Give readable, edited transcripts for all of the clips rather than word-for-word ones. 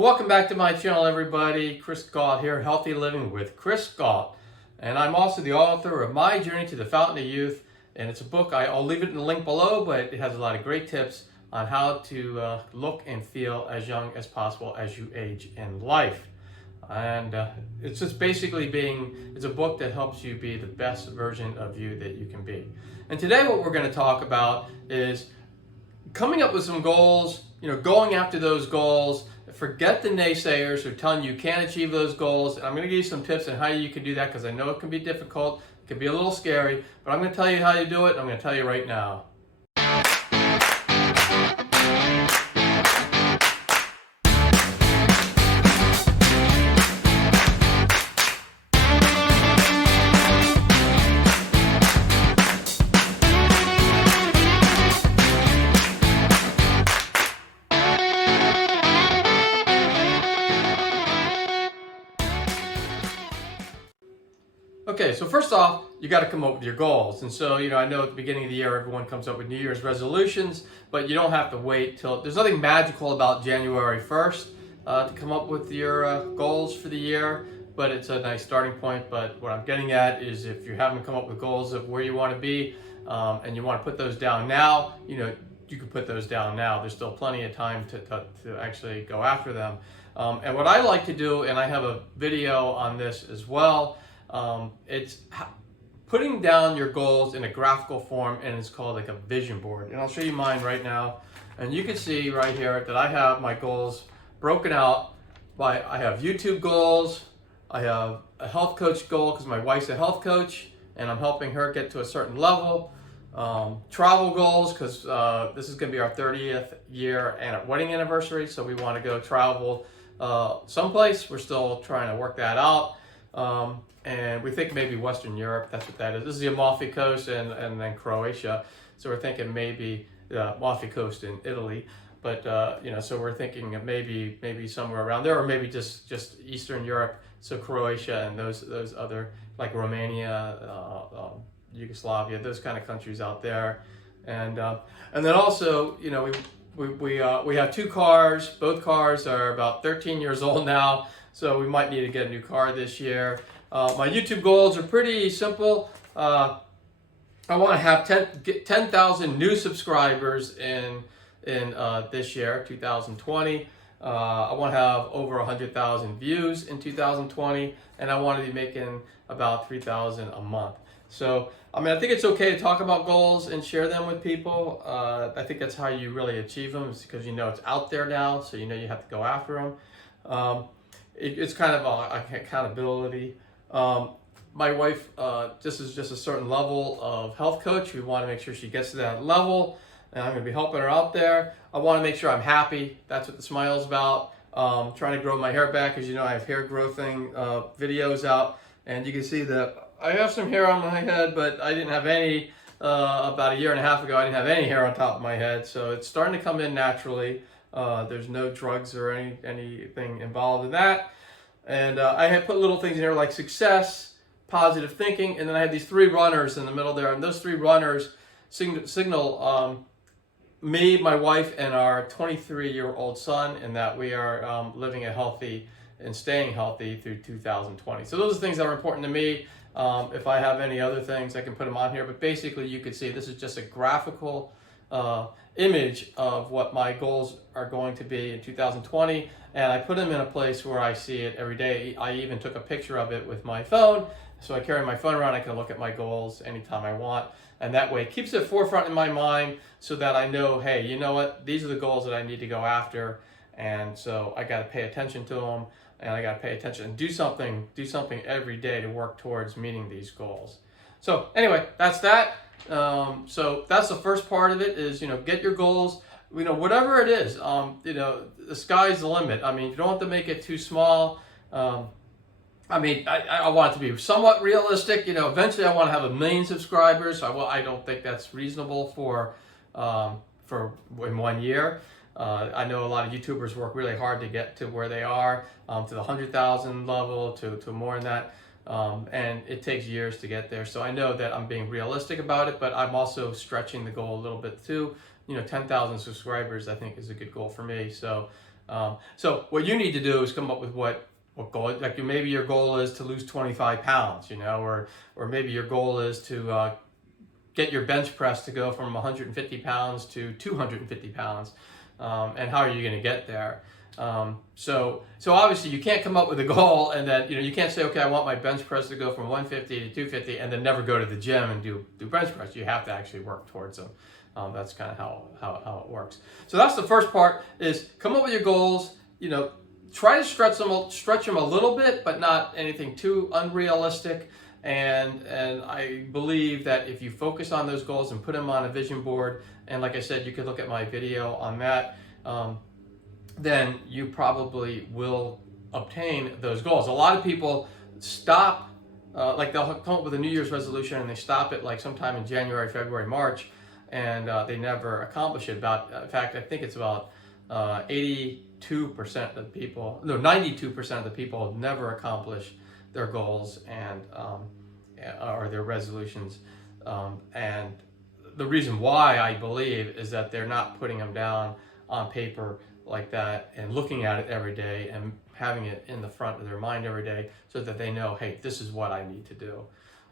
Well, welcome back to my channel, everybody. Chris Gault here, Healthy Living with Chris Gault. And I'm also the author of My Journey to the Fountain of Youth. And it's a book, I'll leave it in the link below, but it has a lot of great tips on how to look and feel as young as possible as you age in life. And it's just basically it's a book that helps you be the best version of you that you can be. And today what we're going to talk about is coming up with some goals, going after those goals. Forget the naysayers who are telling you can't achieve those goals. And I'm going to give you some tips on how you can do that, because I know it can be difficult, it can be a little scary, but I'm going to tell you how you do it. I'm going to tell you right now. Okay, so first off, you got to come up with your goals. And so, I know at the beginning of the year, everyone comes up with New Year's resolutions, but you don't have to wait till, there's nothing magical about January 1st to come up with your goals for the year, but it's a nice starting point. But what I'm getting at is if you haven't come up with goals of where you want to be and you want to put those down now, you can put those down now. There's still plenty of time to actually go after them. And what I like to do, and I have a video on this as well, it's putting down your goals in a graphical form, and it's called like a vision board. And I'll show you mine right now. And you can see right here that I have my goals broken out by, I have YouTube goals, I have a health coach goal because my wife's a health coach and I'm helping her get to a certain level. Travel goals because this is going to be our 30th year and wedding anniversary, so we want to go travel someplace. We're still trying to work that out. And we think maybe Western Europe, that's what that is. This is the Amalfi Coast and then Croatia. So we're thinking maybe the Amalfi Coast in Italy. But, so we're thinking of maybe somewhere around there, or maybe just Eastern Europe. So Croatia and those other, like Romania, Yugoslavia, those kind of countries out there. And then also, we have two cars. Both cars are about 13 years old now. So we might need to get a new car this year. My YouTube goals are pretty simple. I want to have 10,000 new subscribers in this year, 2020. I want to have over 100,000 views in 2020, and I want to be making about 3,000 a month. So, I think it's okay to talk about goals and share them with people. I think that's how you really achieve them, is because it's out there now, so you have to go after them. It's kind of accountability. My wife just is just a certain level of health coach. We want to make sure she gets to that level, and I'm going to be helping her out there. I want to make sure I'm happy. That's what the smile is about. Trying to grow my hair back. As you know, I have hair growth videos out, and you can see that I have some hair on my head, but I didn't have any about a year and a half ago. I didn't have any hair on top of my head, so it's starting to come in naturally. There's no drugs or anything involved in that. And I had put little things in there like success, positive thinking, and then I had these three runners in the middle there. And those three runners signal me, my wife, and our 23-year-old son, and that we are living a healthy and staying healthy through 2020. So those are things that are important to me. If I have any other things, I can put them on here. But basically, you can see this is just a graphical image of what my goals are going to be in 2020, and I put them in a place where I see it every day. I even took a picture of it with my phone, so I carry my phone around. I can look at my goals anytime I want, and that way it keeps it forefront in my mind so that I know, hey, you know what, these are the goals that I need to go after, and so I got to pay attention to them, and I got to pay attention and do something every day to work towards meeting these goals. So anyway, that's that. So that's the first part of it is, get your goals, whatever it is, the sky's the limit. You don't have to make it too small. I want it to be somewhat realistic. Eventually I want to have 1 million subscribers. So I don't think that's reasonable for in 1 year. I know a lot of YouTubers work really hard to get to where they are, to the 100,000 level, to more than that. And it takes years to get there. So I know that I'm being realistic about it, but I'm also stretching the goal a little bit too. 10,000 subscribers I think is a good goal for me. So So what you need to do is come up with what goal, like maybe your goal is to lose 25 pounds, or maybe your goal is to get your bench press to go from 150 pounds to 250 pounds. And how are you going to get there? So obviously you can't come up with a goal and then, you can't say, okay, I want my bench press to go from 150 to 250 and then never go to the gym and do bench press. You have to actually work towards them. That's kind of how it works. So that's the first part, is come up with your goals, try to stretch them a little bit, but not anything too unrealistic. And I believe that if you focus on those goals and put them on a vision board, and like I said, you could look at my video on that, then you probably will obtain those goals. A lot of people stop, like they'll come up with a New Year's resolution and they stop it like sometime in January, February, March, and they never accomplish it. In fact, I think it's about 92% of the people, no, 92% of the people never accomplish their goals and or their resolutions. And the reason why, I believe, is that they're not putting them down on paper like that and looking at it every day and having it in the front of their mind every day so that they know, hey, this is what I need to do.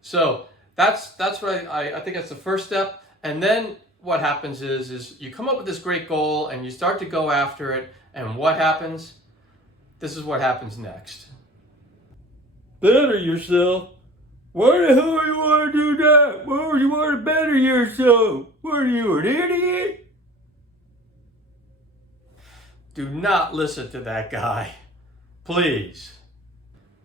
So that's what I think that's the first step. And then what happens is you come up with this great goal and you start to go after it, and what happens? This is what happens next. Better yourself? Why the hell do you want to do that? Why would you want to better yourself? What are you, an idiot? Do not listen to that guy, please.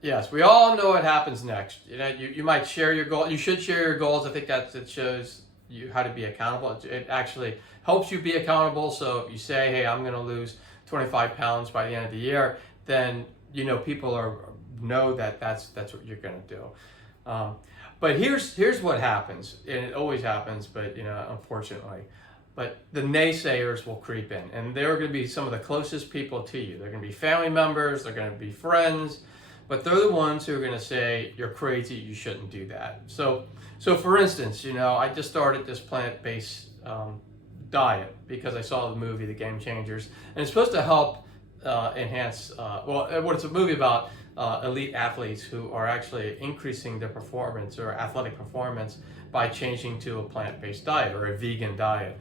Yes, we all know what happens next. You might share your goal. You should share your goals. I think it shows you how to be accountable. It actually helps you be accountable. So if you say, hey, I'm going to lose 25 pounds by the end of the year, then people know that that's what you're going to do. But here's what happens, and it always happens, but unfortunately. But the naysayers will creep in, and they're going to be some of the closest people to you. They're going to be family members, they're going to be friends, but they're the ones who are going to say, you're crazy, you shouldn't do that. So for instance, I just started this plant-based diet because I saw the movie, The Game Changers, and it's supposed to help enhance, what it's a movie about, elite athletes who are actually increasing their performance or athletic performance by changing to a plant-based diet or a vegan diet.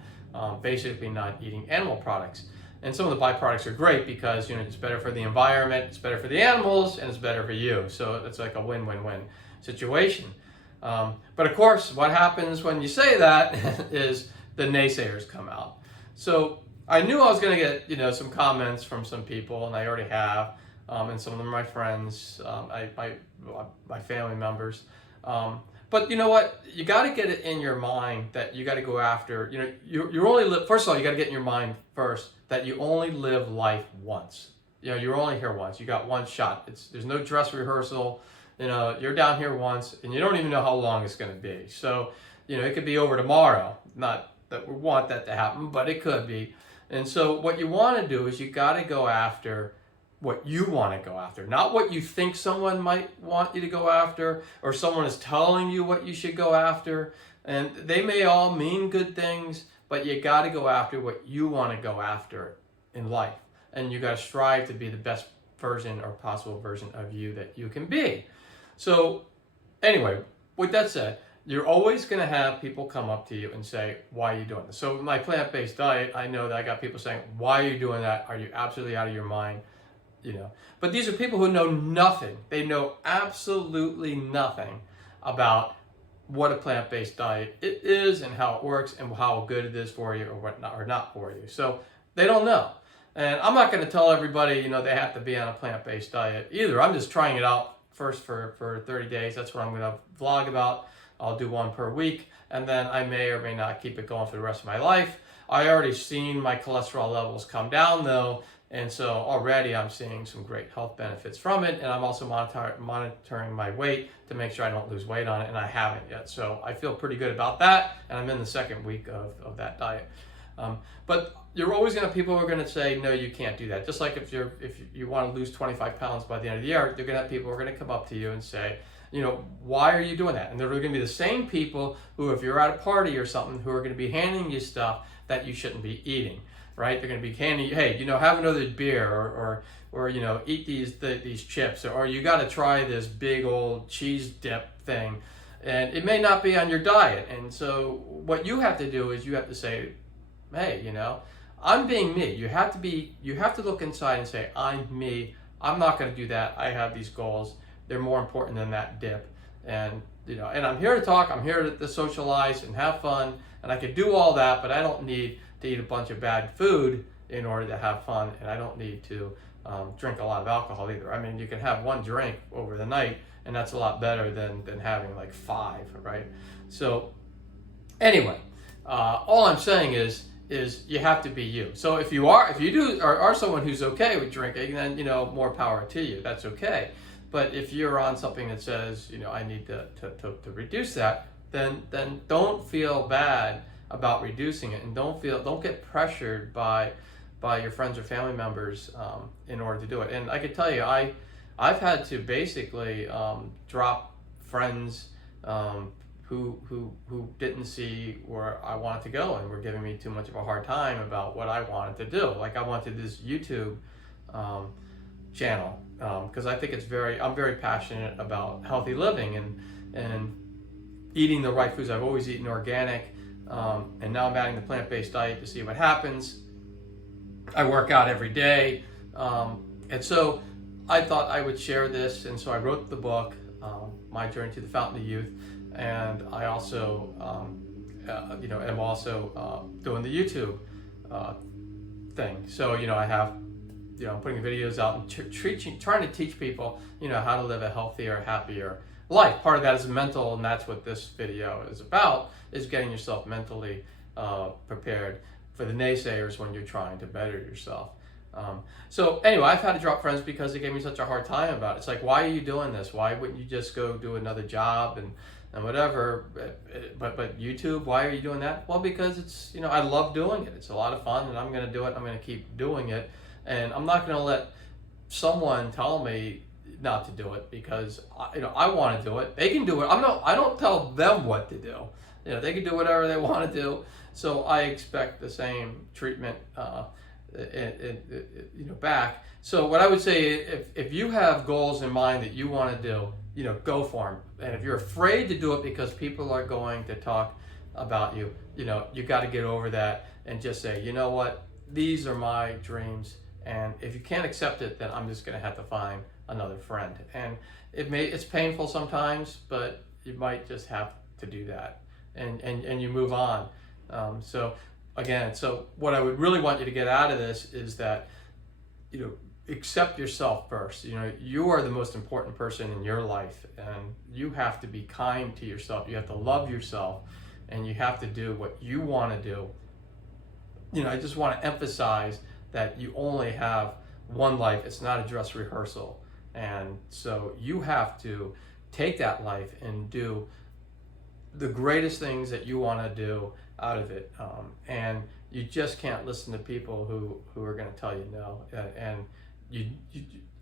Basically not eating animal products. And some of the byproducts are great because it's better for the environment, it's better for the animals, and it's better for you. So it's like a win-win-win situation. But of course, what happens when you say that is the naysayers come out. So I knew I was going to get some comments from some people, and I already have, and some of them are my friends, my family members. But you know what? You got to get it in your mind that you got to go after. You only live. First of all, you got to get in your mind first that you only live life once. You're only here once. You got one shot. There's no dress rehearsal. You're down here once, and you don't even know how long it's going to be. So it could be over tomorrow. Not that we want that to happen, but it could be. And so what you want to do is you got to go after what you want to go after, not what you think someone might want you to go after, or someone is telling you what you should go after. And they may all mean good things, but you got to go after what you want to go after in life. And you got to strive to be the best version or possible version of you that you can be. So anyway, with that said, you're always going to have people come up to you and say, why are you doing this? So my plant-based diet, I know that I got people saying, why are you doing that? Are you absolutely out of your mind? But these are people who know nothing. They know absolutely nothing about what a plant-based diet it is and how it works and how good it is for you or not for you. So they don't know. And I'm not going to tell everybody, they have to be on a plant-based diet either. I'm just trying it out first for 30 days. That's what I'm going to vlog about. I'll do one per week, and then I may or may not keep it going for the rest of my life. I already seen my cholesterol levels come down though, and so already I'm seeing some great health benefits from it, and I'm also monitoring my weight to make sure I don't lose weight on it, and I haven't yet. So I feel pretty good about that, and I'm in the second week of that diet. But you're always going to have people who are going to say, no, you can't do that. Just like if you want to lose 25 pounds by the end of the year, you're going to have people who are going to come up to you and say, why are you doing that? And they're going to be the same people who, if you're at a party or something, who are going to be handing you stuff that you shouldn't be eating. right? They're going to be handing you, hey, have another beer, or eat these chips, or you got to try this big old cheese dip thing, and it may not be on your diet. And so what you have to do is you have to say, hey, I'm being me. You have to look inside and say, I'm me. I'm not going to do that. I have these goals. They're more important than that dip. And and I'm here to talk. I'm here to socialize and have fun. And I could do all that, but I don't need to eat a bunch of bad food in order to have fun. And I don't need to drink a lot of alcohol either. I mean, you can have one drink over the night, and that's a lot better than having like 5, right? So anyway, all I'm saying is you have to be you. So if you are someone who's okay with drinking, then more power to you. That's okay. But if you're on something that says I need to reduce that, then don't feel bad about reducing it, and don't get pressured by your friends or family members in order to do it. And I can tell you, I've had to basically drop friends who didn't see where I wanted to go and were giving me too much of a hard time about what I wanted to do. Like I wanted this YouTube channel because I think I'm very passionate about healthy living and eating the right foods. I've always eaten organic, and now I'm adding the plant-based diet to see what happens. I work out every day, and so I thought I would share this, and so I wrote the book, My Journey to the Fountain of Youth. And I also, am also doing the YouTube thing. So, I have, I'm putting videos out and trying to teach people, how to live a healthier, happier life. Part of that is mental, and that's what this video is about, is getting yourself mentally prepared for the naysayers when you're trying to better yourself. So anyway, I've had to drop friends because they gave me such a hard time about it. It's like, why are you doing this? Why wouldn't you just go do another job and whatever? But YouTube, why are you doing that? Well, because it's, I love doing it. It's a lot of fun, and I'm going to do it. I'm going to keep doing it, and I'm not going to let someone tell me not to do it because I want to do it. They can do it. I don't tell them what to do. They can do whatever they want to do. So I expect the same treatment back. So what I would say, if you have goals in mind that you want to do, go for them. And if you're afraid to do it because people are going to talk about you, you got to get over that and just say, you know what, these are my dreams, and if you can't accept it, then I'm just going to have to find another friend. And it's painful sometimes, but you might just have to do that, and you move on. So what I would really want you to get out of this is that, accept yourself first. You are the most important person in your life, and you have to be kind to yourself. You have to love yourself, and you have to do what you want to do. I just want to emphasize that you only have one life. It's not a dress rehearsal. And so you have to take that life and do the greatest things that you want to do out of it. And you just can't listen to people who are going to tell you no. And you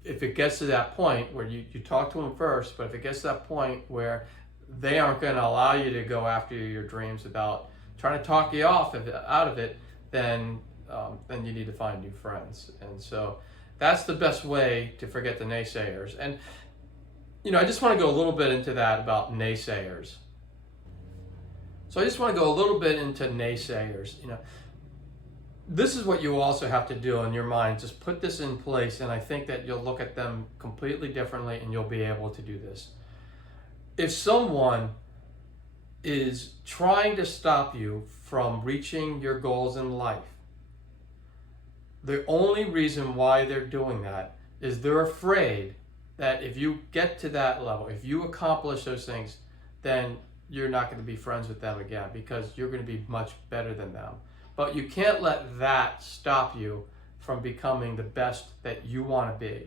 if it gets to that point where you talk to them first, but if it gets to that point where they aren't going to allow you to go after your dreams without trying to talk you out of it, then you need to find new friends. And so that's the best way to forget the naysayers. And I just want to go a little bit into that about naysayers. So I just want to go a little bit into naysayers. This is what you also have to do in your mind. Just put this in place, and I think that you'll look at them completely differently, and you'll be able to do this. If someone is trying to stop you from reaching your goals in life, the only reason why they're doing that is they're afraid that if you get to that level, if you accomplish those things, then you're not going to be friends with them again because you're going to be much better than them. But you can't let that stop you from becoming the best that you want to be.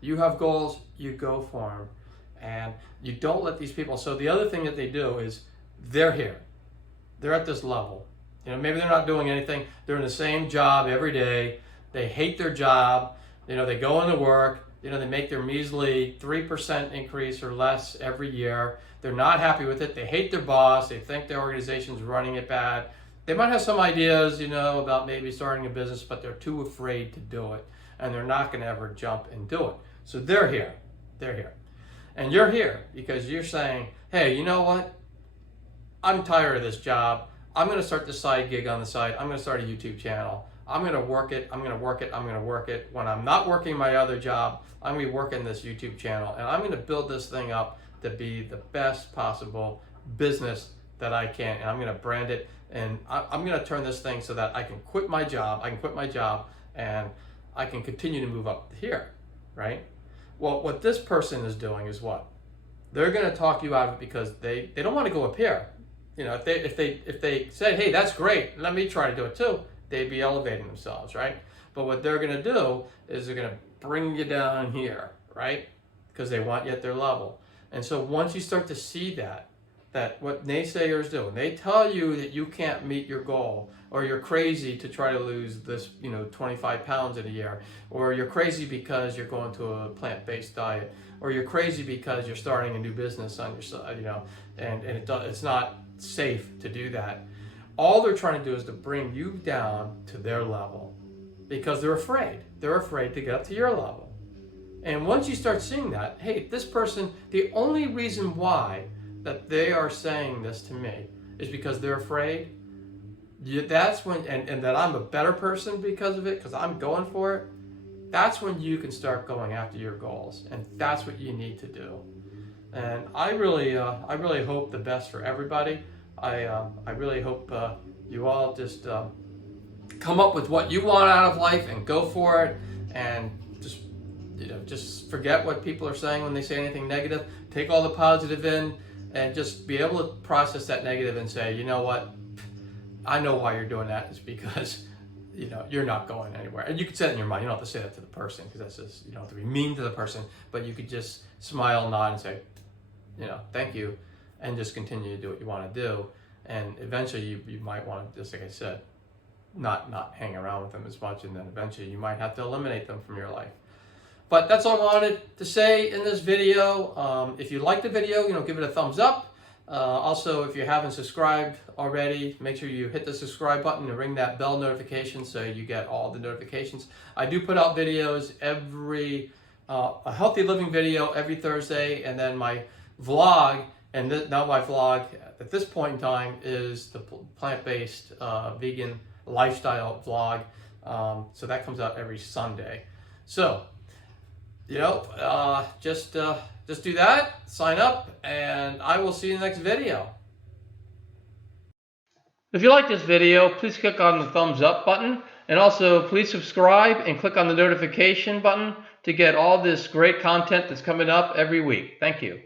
You have goals, you go for them, and you don't let these people. So the other thing that they do is they're here. They're at this level. Maybe they're not doing anything. They're in the same job every day. They hate their job. They go into work. They make their measly 3% increase or less every year. They're not happy with it. They hate their boss. They think their organization's running it bad. They might have some ideas, you know, about maybe starting a business, but they're too afraid to do it, and they're not going to ever jump and do it. So they're here. They're here. And you're here because you're saying, hey, you know what? I'm tired of this job. I'm going to start this side gig on the side. I'm going to start a YouTube channel. I'm going to work it. I'm going to work it. I'm going to work it. When I'm not working my other job, I'm going to be working this YouTube channel, and I'm going to build this thing up to be the best possible business that I can, and I'm going to brand it, and I'm going to turn this thing so that I can quit my job. I can quit my job, and I can continue to move up here, right? Well, what this person is doing is what? They're going to talk you out of it because they don't want to go up here. You know, if they say, hey, that's great, let me try to do it too, they'd be elevating themselves, right? But what they're going to do is they're going to bring you down here, right? Because they want you at their level. And so once you start to see that what naysayers do, when they tell you that you can't meet your goal, or you're crazy to try to lose this, 25 pounds in a year, or you're crazy because you're going to a plant-based diet, or you're crazy because you're starting a new business on your side, and it's not safe to do that. All they're trying to do is to bring you down to their level because they're afraid. They're afraid to get up to your level. And once you start seeing that, hey, this person, the only reason why that they are saying this to me is because they're afraid. That's when, and that I'm a better person because of it, because I'm going for it. That's when you can start going after your goals, and that's what you need to do. And I really hope the best for everybody. I really hope you all just come up with what you want out of life and go for it, and just forget what people are saying when they say anything negative. Take all the positive in, and just be able to process that negative and say, you know what, I know why you're doing that. It's because you're not going anywhere. And you can say it in your mind. You don't have to say that to the person, because that's just, you don't have to be mean to the person, but you could just smile, nod, and say, thank you, and just continue to do what you want to do. And eventually you might want to, just like I said, not hang around with them as much, and then eventually you might have to eliminate them from your life. But that's all I wanted to say in this video. If you liked the video, give it a thumbs up. Also, if you haven't subscribed already, make sure you hit the subscribe button and ring that bell notification so you get all the notifications. I do put out videos a healthy living video every Thursday, and then my vlog, and now my vlog at this point in time is the plant-based vegan lifestyle vlog. So that comes out every Sunday. So, just do that, sign up, and I will see you in the next video. If you like this video, please click on the thumbs up button, and also please subscribe and click on the notification button to get all this great content that's coming up every week. Thank you.